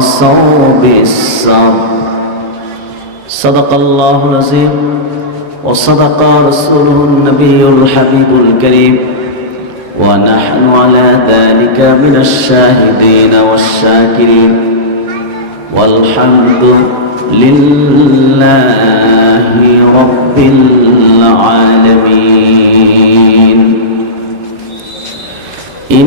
صوب الصبر صدق الله العظيم وصدق رسوله النبي الحبيب الكريم. ونحن على ذلك من الشاهدين والشاكرين. والحمد لله رب العالمين. إن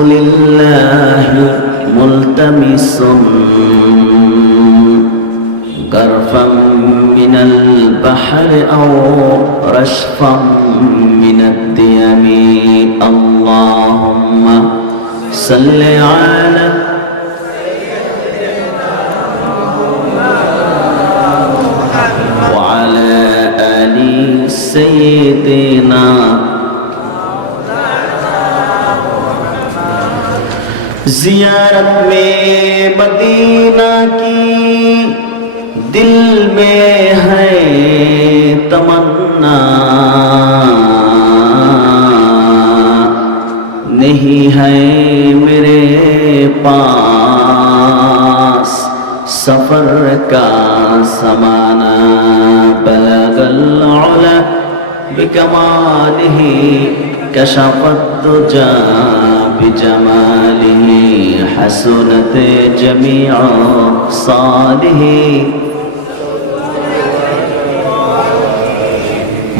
رسول الله ملتمس غرفا من البحر أو رشفا من الديم. اللهم صل على وعلى آل سيدنا زیارت میں مدینہ کی دل میں ہے تمنا نہیں ہے میرے پاس سفر کا سمانا بلغ العلا بکمانہی کشفت جا بجمال حسنت جميع صالح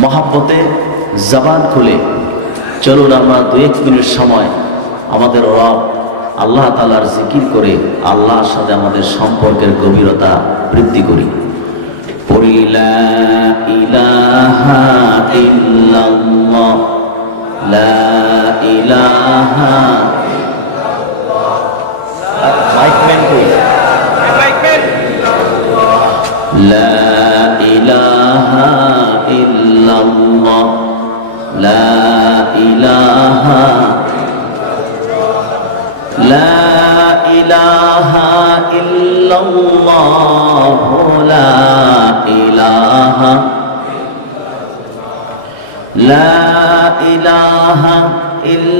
মহাব্বতে জবান খুলে চলুন আমরা দু এক মিনিট সময় আমাদের রব আল্লাহ তালার জিকির করে আল্লাহর সাথে আমাদের সম্পর্কের গভীরতা বৃদ্ধি করি পড়িলা ইলাহা ইল্লাল্লাহ লা ইলাহা মাইকম্যান কই মাইকম্যান লা ইলাহা ইল্লাল্লাহ লা ইলাহা লা ইলাহা ইল্লাল্লাহ লা ইলাহা লা ইলাহা ইল্লা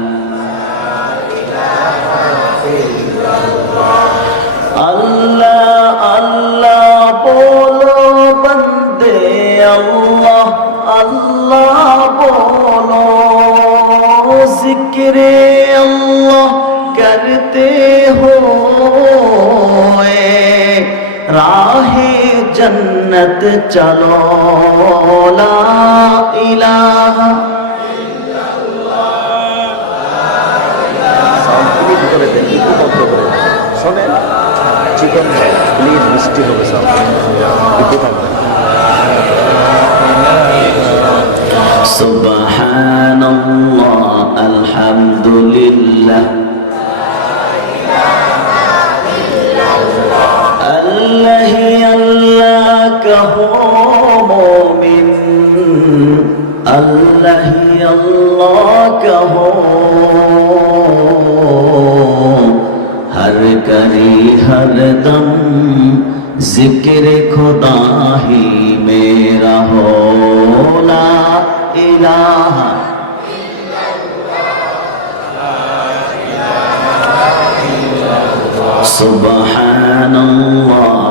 পথ চলো লা ইলাহা শোনেন চিকন প্লিজ মিষ্টি হবে كهوم الله الله كهوم ہر کری ہر دم ذکر خدا ہی میرا ہو لا الہ سبحان الله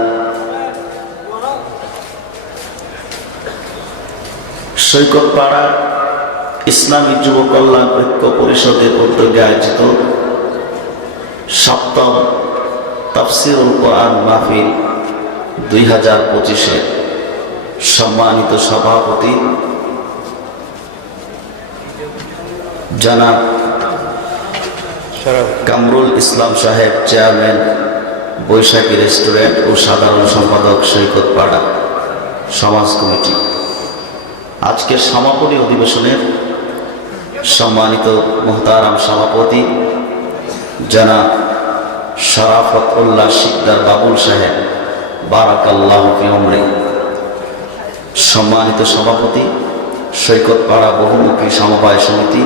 সৈকত পাড়া ইসলামী যুব কল্যাণ ঐক্য পরিষদের উদ্যোগে আয়োজিত সপ্তম তাফসিরুল কোরআন মাহফিল দুই হাজার পঁচিশে সম্মানিত সভাপতি জনাব কামরুল ইসলাম সাহেব, চেয়ারম্যান, বৈশাখী রেস্টুরেন্ট ও সাধারণ সম্পাদক সৈকত পাড়া সমাজ কমিটি। আজকের সমাপনী অধিবেশনের সম্মানিত মোহতারাম সভাপতি জনাব শরাফত উল্লাহ শিকদার বাবুল সাহেব, বারাকাল্লাহ ফিয়মরে সম্মানিত সভাপতি সৈকত পাড়া বহুমুখী সমবায় সমিতি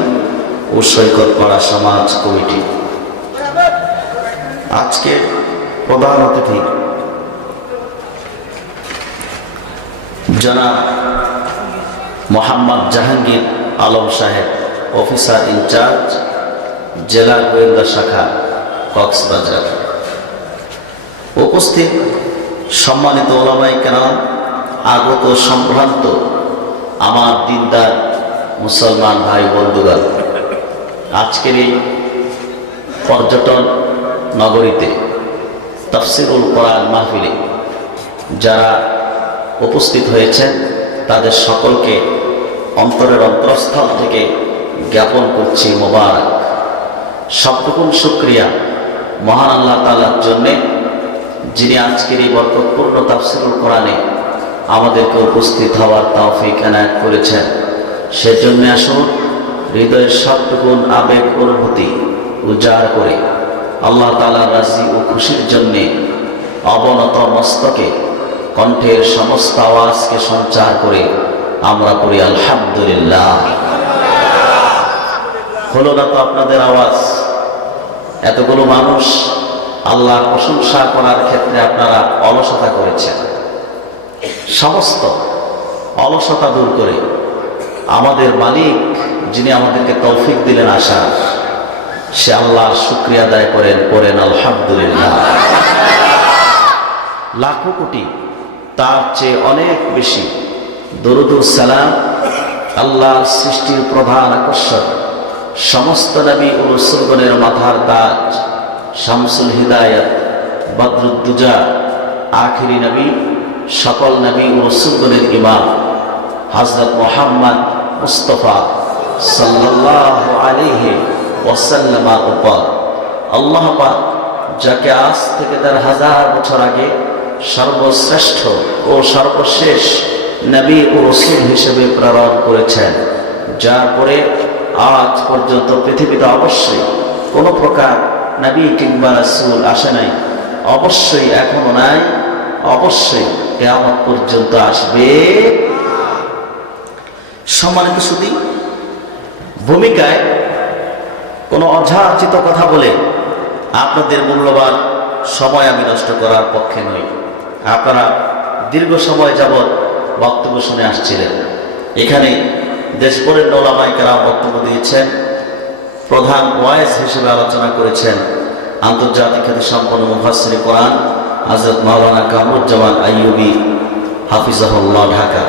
ও সৈকত পাড়া সমাজ কমিটি। আজকে প্রধান অতিথি জনাব মোহাম্মদ জাহাঙ্গীর আলম সাহেব, অফিসার ইনচার্জ, জেলা গোয়েন্দা শাখা, কক্সবাজার। উপস্থিত সম্মানিত ওলামাই কেরাম, আগত সম্ভ্রান্ত, আমার দিনদার মুসলমান ভাই বন্ধুগণ, আজকের এই পর্যটন নগরীতে তফসিরুল কোরআন মাহফিলে যারা উপস্থিত হয়েছেন তাদের সকলকে অন্তরের অন্তরস্থল থেকে জ্ঞাপন করছি মোবারক। সবটুকুন শুক্রিয়া মহান আল্লাহ তালার জন্যে, যিনি আজকের এই বরকতপূর্ণ তাফসিরুল কোরআনে আমাদেরকে উপস্থিত হওয়ার তৌফিক এনায়ত করেছেন। সেজন্য আসুন, হৃদয়ের সবটুকুন আবেগ, অনুভূতি উজাড় করে আল্লাহ তালার রাজি ও খুশির জন্যে অবনত মস্তকে কণ্ঠের সমস্ত আওয়াজকে সঞ্চার করে আমরা করি আলহামদুলিল্লাহ। হলো না তো আপনাদের আওয়াজ? এতগুলো মানুষ আল্লাহর প্রশংসা করার ক্ষেত্রে আপনারা অলসতা করেছেন। সমস্ত অলসতা দূর করে আমাদের মালিক, যিনি আমাদেরকে তৌফিক দিলেন আশার সে আল্লাহ শুক্রিয়া আদায় করেন করেন আলহামদুলিল্লাহ। লাখো কোটি তার চেয়ে অনেক বেশি। দরুদুল সালাম আল্লাহর সৃষ্টির প্রধান আকর্ষণ। সমস্ত নবী ও রসুলগণের মাথার তাজ, শামসুল হিদায়ত, বদরুদ্দুজা, আখিরি নবী, সকল নবী ও রসুলগণের ইমাম। হজরত মোহাম্মদ মুস্তফা সাল্লাহ আলিহে ওসাল্লামার উপর। আল্লাহ যাকে আজ থেকে তার হাজার বছর আগে সর্বশ্রেষ্ঠ ও সর্বশেষ নবী ও রসুল হিসেবে প্রেরণ করেছেন, যার পরে আজ পর্যন্ত পৃথিবীতে অবশ্যই কোনো প্রকার নবী কিংবা রাসূল আসে নাই, অবশ্যই এখনও নাই, অবশ্যই কেয়ামত পর্যন্ত আসবে। সম্মানিত শুধু ভূমিকায় কোনো অযাচিত কথা বলে আপনাদের মূল্যবান সময় আমি নষ্ট করার পক্ষে নই। আপনারা দীর্ঘ সময় যাবৎ বক্তব্য শুনে আসছিলেন। এখানে দেশপরের নোলামাইকারা বক্তব্য দিয়েছেন, প্রধান ওয়াইস হিসেবে আলোচনা করেছেন আন্তর্জাতিক খ্যাতি সম্পন্ন মুফাসির কোরআন হজরত মাওলানা কামরুজ্জামান আইয়ুবি হাফিজাহুল্লাহ ঢাকা।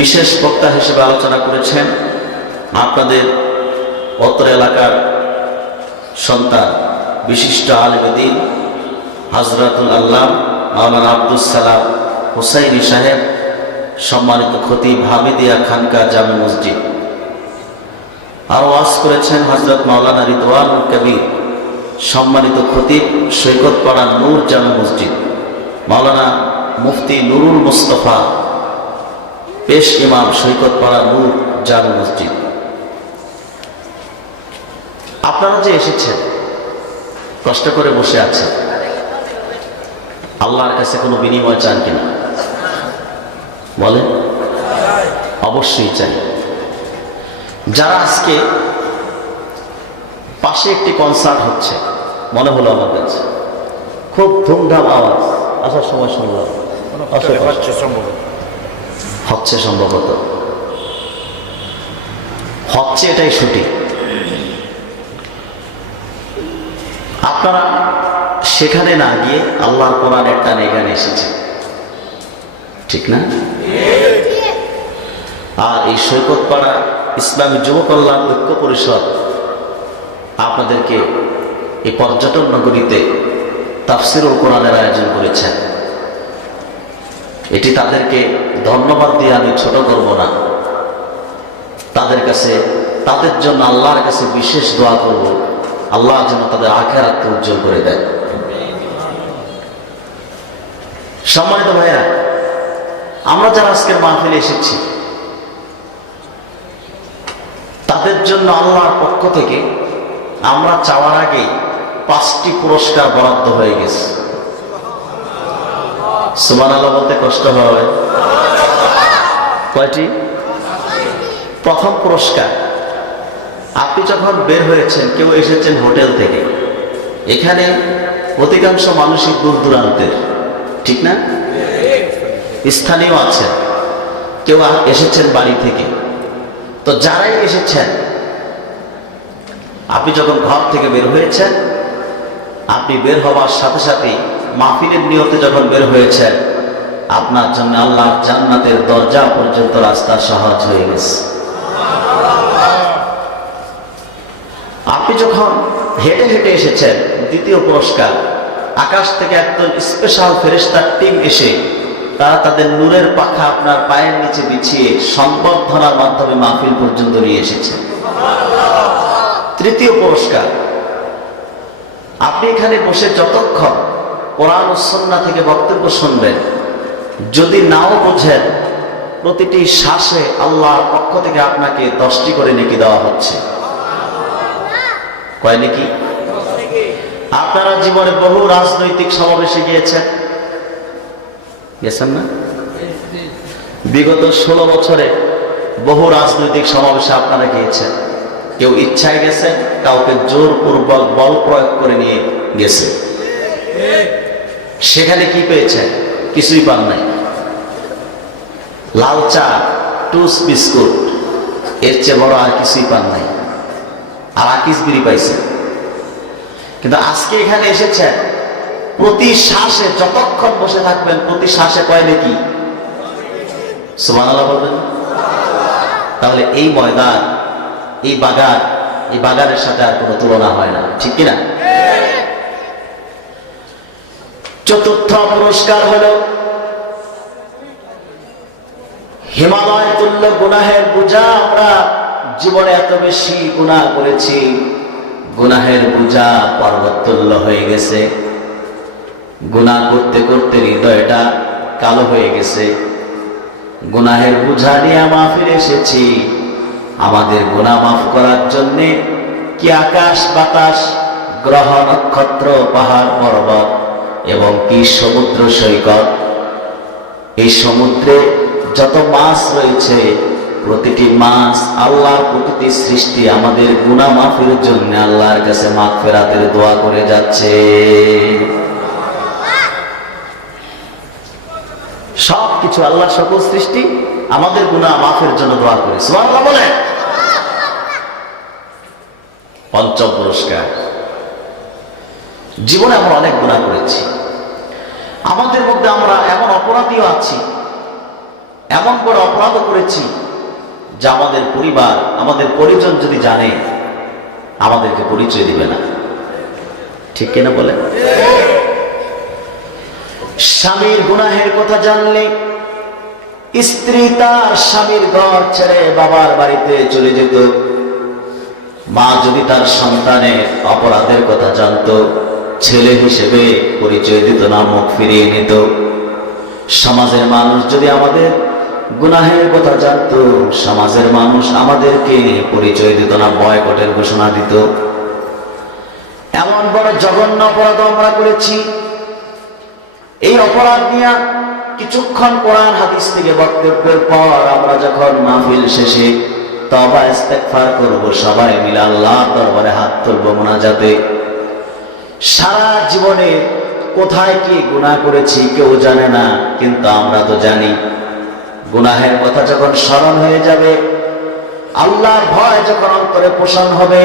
বিশেষ বক্তা হিসেবে আলোচনা করেছেন আপনাদের অত্র এলাকার সন্তান, বিশিষ্ট আলমদিন হাজরাতুল আল্লাহ মাওলানা আব্দুল সালাম হুসাইনি সাহেব সম্মানিত খতিব হামিদিয়া খানকা জামে মসজিদ। আরও ওয়াজ করেছেন হজরত মাওলানা রিদওয়ান কবির, সম্মানিত খতিব সৈকত পাড়া নূর জামে মসজিদ। মাওলানা মুফতি নুরুল মুস্তফা, পেশ ইমাম সৈকত পাড়া নূর জামে মসজিদ। আপনারা যে এসেছেন, কষ্ট করে বসে আছেন। আল্লাহর কাছে কোনো বিনিময় চান কিনা? বলেন। অবশ্যই চাই। যারা আজকে পাশে একটি কনসার্ট হচ্ছে মনে হলো আমার কাছে। খুব ধুমধাম আওয়াজ আসার সময় শুনলাম। হচ্ছে হচ্ছে সম্ভবত। হচ্ছে এটাই শুটিং আপনারা সেখানে না গিয়ে আল্লাহর কোরআন একটা এখানে এসেছে। ঠিক না? আর এই সৈকতপাড়া ইসলামী যুব কল্যাণ ঐক্য পরিষদ আপনাদেরকে এই পর্যটন নগরীতে তাফসিরুল কোরআনের আয়োজন করেছেন এটি তাদেরকে ধন্যবাদ দিয়ে আমি ছোট করব না। তাদের কাছে, তাদের জন্য আল্লাহর কাছে বিশেষ দোয়া করব। আল্লাহ যেন তাদের আখেরাতকে উজ্জ্বল করে দেয়। সম্মানিত ভাইরা আমরা যারা আজকের মাহফিলে এসেছি, তাদের জন্য আল্লাহর পক্ষ থেকে আমরা চাওয়ার আগেই পাঁচটি পুরস্কার বরাদ্দ হয়ে গেছে। সুমান আল্লাহ বলতে কষ্ট হয় কয়টি? প্রথম পুরস্কার, আপনি যখন বের হয়েছেন, কেউ এসেছেন হোটেল থেকে, এখানে অধিকাংশ মানুষই দূর দূরান্তের ঠিক না? স্থানীয় আছেন কেউ এসেছেন বাড়ি থেকে। তো যারাই এসেছেন, আপনি যখন ঘর থেকে বের হয়েছেন, আপনি বের হওয়ার সাথে সাথে মাহফিলের নিয়তে যখন বের হয়েছেন, আপনার জন্য আল্লাহ জান্নাতের দরজা পর্যন্ত রাস্তা সহজ হয়ে গেছে। আপনি যখন হেঁটে হেঁটে এসেছেন, দ্বিতীয় পুরস্কার আকাশ থেকে একদম স্পেশাল ফেরেস্তার টিম এসে তারা তাদের নূরের পাখা আপনার পায়ের নিচে বিছিয়ে সংবর্ধনার মাধ্যমে মাহফিল পর্যন্ত নিয়ে এসেছে। তৃতীয় পুরস্কার। আপনি এখানে বসে যতক্ষণ কোরআন সন্না থেকে বক্তব্য শুনবেন, যদি নাও বোঝেন, প্রতিটি শ্বাসে আল্লাহর পক্ষ থেকে আপনাকে দশটি করে নেকি দেওয়া হচ্ছে। কয় নাকি? আপনারা জীবনে বহু রাজনৈতিক সমাবেশে গিয়েছেন। গেছেন না? বিগত ষোলো বছরে বহু রাজনৈতিক সমাবেশে আপনারা গিয়েছেন। কেউ ইচ্ছায় গেছে, কাউকে জোরপূর্বক বল প্রয়োগ করে নিয়ে গেছে। সেখানে কি পেয়েছেন? কিছুই পান নাই। লাল চা, টুস বিস্কুট, এর চেয়ে বড় আর কিছুই পান নাই। আর আকিস বিড়ি পাইছেন কিন্তু আজকে এখানে এসেছেন। প্রতি শ্বাসে যতক্ষণ বসে থাকবেন, প্রতি শ্বাসে কয় নাকি? সুমান বলবেন। তাহলে এই ময়দান, এই বাগান, এই বাগানের সাথে আর কোনো তুলনা হয় না। ঠিক কিনা? চতুর্থ পুরস্কার হলো হিমালয় তুল্য গুনাহের বোঝা। আমরা জীবনে এত বেশি গুনাহ করেছি। গুনাহের বোঝা পর্বত তুল্য হয়ে গেছে। গুনাহ করতে করতে হৃদয়টা কালো হয়ে গেছে। গুনাহের বোঝা নিয়ে মাহফিল এসেছি। আমাদের গুনাহ মাফ করার জন্যে কি আকাশ বাতাস, গ্রহ নক্ষত্র, পাহাড়, পর্বত এবং কি সমুদ্র সৈকত। এই সমুদ্রে যত মাছ রয়েছে প্রতিটি মাছ আল্লাহর প্রতিটি সৃষ্টি আমাদের গুনাহ মাফের জন্য আল্লাহর কাছে মাফ ফেরাতের দোয়া করে যাচ্ছে। সব কিছু আল্লাহ সকল সৃষ্টি আমাদের গুনাহ মাফের জন্য দোয়া করে। সুবহানাল্লাহ বলে পঞ্চম পুরস্কার। জীবনে আমরা অনেক গুণা করেছি। আমাদের মধ্যে আমরা এমন অপরাধীও আছি, এমন করে অপরাধও করেছি যা আমাদের পরিবার, আমাদের পরিজন যদি জানে, আমাদেরকে পরিচয় দিবে না। ঠিক কিনা বলে? স্বামীর গুনাহের কথা জানলে, স্ত্রী তার স্বামীর ঘর ছেড়ে বাবার বাড়িতে চলে যেত। মা যদি তার সন্তানের অপরাধের কথা জানতো, ছেলে হিসেবে পরিচয় দিত না, মুখ ফিরিয়ে নিত। সমাজের মানুষ যদি আমাদের গুনাহের কথা জানতো, সমাজের মানুষ আমাদেরকে পরিচয় দিত না, বয়কটের ঘোষণা দিত। এমন বড় জঘন্য অপরাধ আমরা করেছি। এই অপরাধ নিয়ে কিছুক্ষণ কোরআন হাদিস থেকে বক্তব্যের পর আমরা যখন মাহফিল শেষে তবা ইস্তেগফার করব, সবাই মিলে আল্লাহর দরবারে হাত তুলব মোনাজাতে। সারা জীবনে কোথায় কি গুনাহ করেছি কেউ জানে না, কিন্তু আমরা তো জানি। গুনাহের কথা যখন স্মরণ হয়ে যাবে, আল্লাহর ভয় যখন অন্তরে পোষণ হবে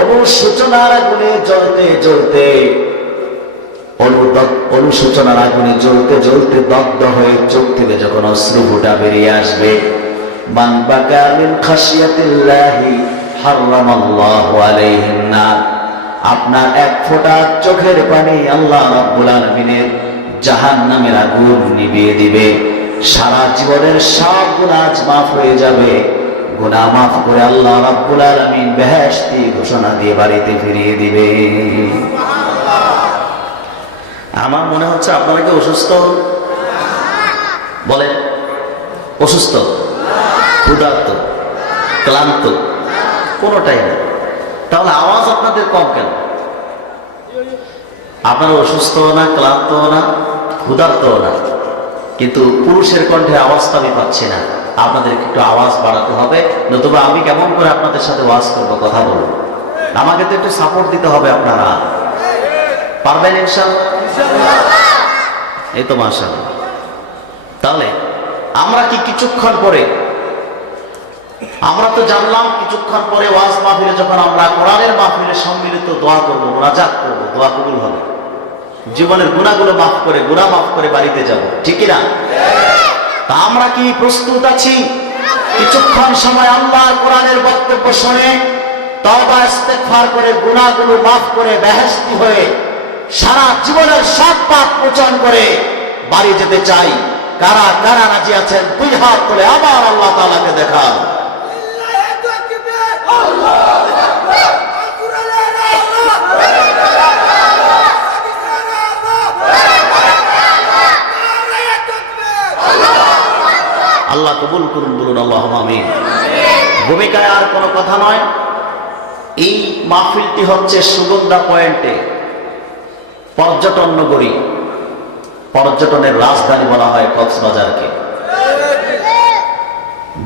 অনুসূচনার আগুনে জ্বলতে জ্বলতে অনুশোচনার আগুনে জ্বলতে জ্বলতে দগ্ধ হয়ে চোখ থেকে যখন অশ্রু ফুটা বেরিয়ে আসবে আপনার এক ফোঁটা চোখের পানি আল্লাহ রাব্বুল আলামিনের জাহান্নামের আগুন নিভিয়ে দিবে। সারা জীবনের সব আজ মাফ হয়ে যাবে। গুনাহ মাফ করে আল্লাহ রাব্বুল আলামিন বেহেশতি ঘোষণা দিয়ে বাড়িতে ফিরিয়ে দিবে। আমার মনে হচ্ছে আপনারা কি অসুস্থ? বলেন অসুস্থ? ক্ষুধার্ত? ক্লান্ত? কোনোটাই না তাহলে আওয়াজ আপনাদের কম কেন? আপনারা অসুস্থ না ক্লান্ত না ক্ষুধার্ত না। কিন্তু পুরুষের কণ্ঠে আওয়াজটা আমি পাচ্ছি না। আপনাদের একটু আওয়াজ বাড়াতে হবে, নতুবা আমি কেমন করে আপনাদের সাথে ওয়াজ করব কথা বলব। আমাকে তো একটু সাপোর্ট দিতে হবে আপনারা। পারবেন এই তো মাসা তাহলে, আমরা কি কিছুক্ষণ পরে, আমরা তো জানলাম কিছুক্ষণ পরে ওয়াজ মাহফিলে যখন আমরা কোরআনের মাহফিলে সম্মিলিত দোয়া করব, মোনাজাত করব, দোয়া কবুল হবে। জীবনের গুণাগুলো মাফ করে, গুণা মাফ করে বাড়িতে যাব। ঠিক না তা আমরা কি প্রস্তুত আছি? কিছুক্ষণ সময় আল্লাহর কোরআনের বক্তব্য শুনে, তওবা, ইস্তেগফার করে গুনাহগুলো মাফ করে, বেহেশতি হয়ে সারা জীবনের সব পাপ মোচন করে বাড়ি যেতে চাই। কারা কারা রাজি আছেন? দুই হাত করে আবার আল্লাহ তাআলাকে দেখান। আল্লাহ কবুল করুন বলুন আল্লাহ আমিন। ভূমিকায় আর কোনো কথা নয়। এই মাহফিলটি হচ্ছে সুগন্ধা পয়েন্টে। পর্যটন নগরী। পর্যটনের রাজধানী বলা হয় কক্সবাজারকে।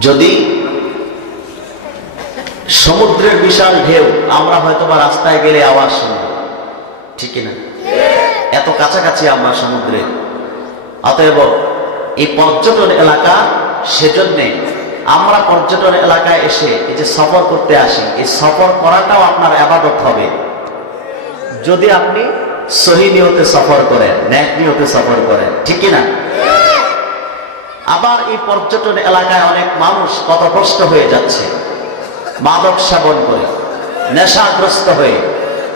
যদি সমুদ্রের বিশাল ঢেউ, আমরা হয়তো বা রাস্তায় গেলে আওয়াজ শুনব ঠিক না এত কাছাকাছি আমরা সমুদ্রে। অতএব এই পর্যটন এলাকা সেজন্যে আমরা পর্যটন এলাকায় এসে এই যে সফর করতে আসি, এই সফর করাটাও আপনার আবাদত হবে। যদি আপনি সহি নিয়তে সফর করেন, ন্যাক নিয়তে সফর করেন, ঠিক না? আবার এই পর্যটন এলাকায় অনেক মানুষ পথভ্রষ্ট হয়ে যাচ্ছে, মাদক সেবন করে, নেশাগ্রস্ত হয়ে,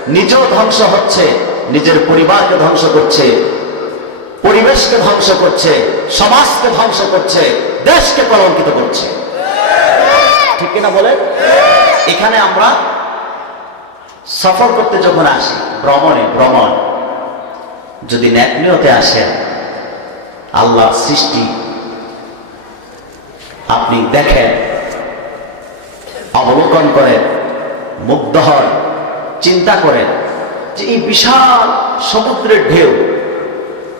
নিজেও ধ্বংস হচ্ছে, নিজের পরিবারকে ধ্বংস করছে, পরিবেশকে ধ্বংস করছে, সমাজকে ধ্বংস করছে দেশকে কলঙ্কিত করছে। ঠিক কিনা বলে এখানে আমরা সফর করতে যখন আসি, ভ্রমণে, ভ্রমণ, যদি ন্যাকনিয়তে আসেন, আল্লাহর সৃষ্টি আপনি দেখেন, অবলোকন করেন, মুগ্ধ হন, চিন্তা করেন যে এই বিশাল সমুদ্রের ঢেউ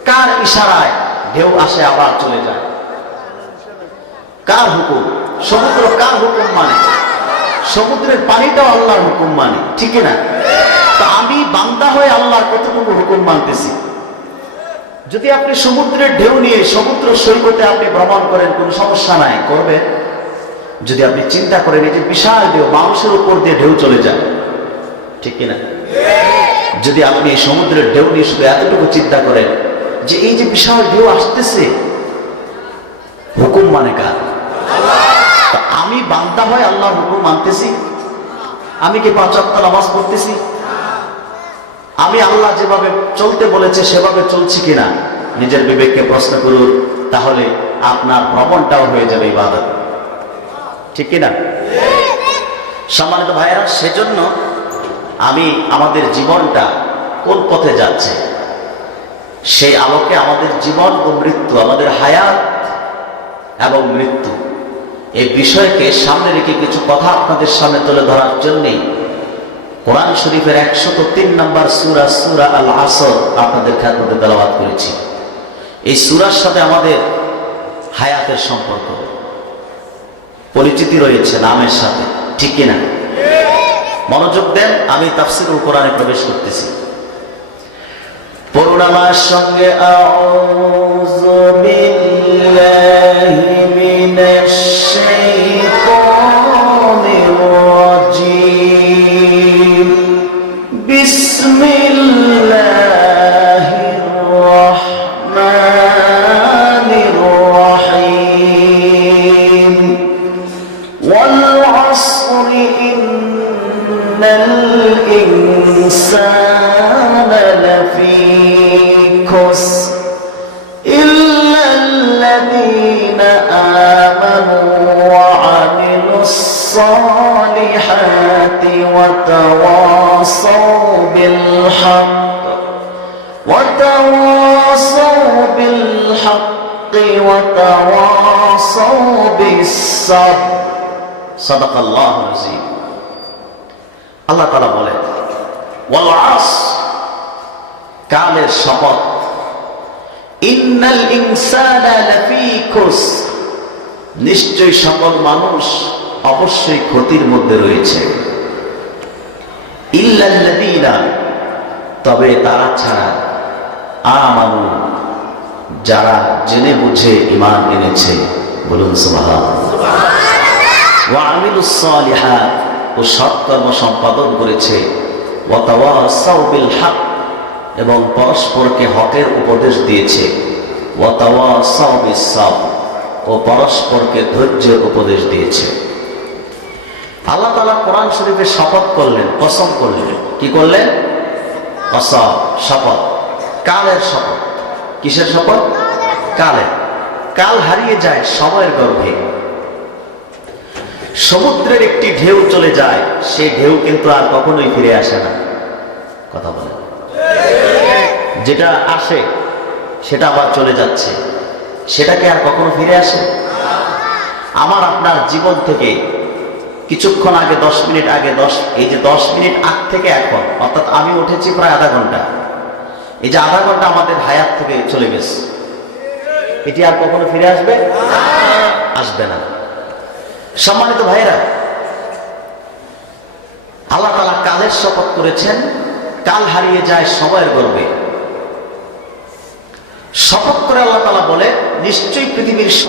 কার ইশারায় ঢেউ আসে আবার চলে যায়। কার হুকুম? সমুদ্র কার হুকুম মানে? সমুদ্রের পানিটাও আল্লাহর হুকুম মানে ঠিক না? তা আমি বান্দা হয়ে আল্লাহর কতটুকু হুকুম মানতেছি? যদি আপনি সমুদ্রের ঢেউ নিয়ে সমুদ্র সৈকতে আপনি ভ্রমণ করেন, কোনো সমস্যা নাই, করবেন। যদি আপনি চিন্তা করেন এই যে বিশাল ঢেউ, মানুষের উপর দিয়ে ঢেউ চলে যায়, ঠিক কিনা? যদি আপনি এই সমুদ্রের ঢেউ নিয়ে শুধু এতটুকু চিন্তা করেন যে এই যে বিশাল ঢেউ আসতেছে, হুকুম মানে কার? আমি বান্দা হয় আল্লাহ হুকুম মানতেছি। আমি কি পাঁচ নামাজ পড়তেছি? আমি আল্লাহ যেভাবে চলতে বলেছে, সেভাবে চলছি কিনা? নিজের বিবেককে প্রশ্ন করুন, তাহলে আপনার ভ্রমণটাও হয়ে যাবে ইবাদত। ঠিক কিনা? সম্মানিত ভাইয়েরা, সেজন্য আমি আমাদের জীবনটা কোন পথে যাচ্ছে? সেই আলোকে আমাদের জীবন ও মৃত্যু, আমাদের হায়াত এবং মৃত্যু। এই বিষয়কে সামনে রেখে কিছু কথা আপনাদের সামনে তুলে ধরার জন্যেই কোরআন শরীফের একশত তিন নম্বর সুরা সুরা আল আসর আপনাদের খেয়াল তেলাবাদ করেছি। এই সুরার সাথে আমাদের হায়াতের সম্পর্ক। পরিচিতি রয়েছে নামের সাথে, ঠিক কিনা? মনোযোগ দেন, আমি তাফসিরুল কোরআনে প্রবেশ করতেছি। আমার সঙ্গে, আউযু الإنسان لفي خسر إلا الذين آمنوا وعملوا الصالحات وتواصوا بالحق وتواصوا بالحق وتواصوا بالصبر صدق الله العظيم আল্লাহ তারা বলেন ওয়াল আস কালের শপথ। ইন্নাল ইনসানা লাফি খুস নিশ্চয় সকল মানুষ অবশ্যই ক্ষতির মধ্যে রয়েছে। ইল্লাল্লাযীনা তবে তারা ছাড়া আমানু যারা জেনে বুঝে ইমান এনেছে। বলুন সুবহানাল্লাহ। ওয়া আমিলুস সালিহাত ও সৎকর্ম সম্পাদন করেছে। এবং পরস্পরকে হকের উপদেশ দিয়েছে। ও পরস্পরকে ধৈর্যের উপদেশ দিয়েছে। আল্লাহ তাআলা কোরআন শরীফে শপথ করলেন, কসম করলেন। কি করলেন? শপথ। কালের শপথ। কিসের শপথ? কালের। কাল হারিয়ে যায় সময়ের গর্ভে। সমুদ্রের একটি ঢেউ চলে যায়, সে ঢেউ কিন্তু আর কখনোই ফিরে আসে না। কথা বলে যেটা আসে, সেটা আবার চলে যাচ্ছে। সেটাকে আর কখনো ফিরে আসে? আমার আপনার জীবন থেকে কিছুক্ষণ আগে, দশ মিনিট আগে, দশ, এই যে দশ মিনিট আগ থেকে এখন, অর্থাৎ আমি উঠেছি প্রায় আধা ঘণ্টা। এই যে আধা ঘণ্টা আমাদের হায়াত থেকে চলে গেছে। এটি আর কখনো ফিরে আসবে? আসবে না। সম্মানিত ভাইরা আল্লাহ তালা কালের শপথ করেছেন, কাল হারিয়ে যায় সময়ের গর্বে। শপথ করে আল্লাহ তালা বলে, নিশ্চয়ই পৃথিবীর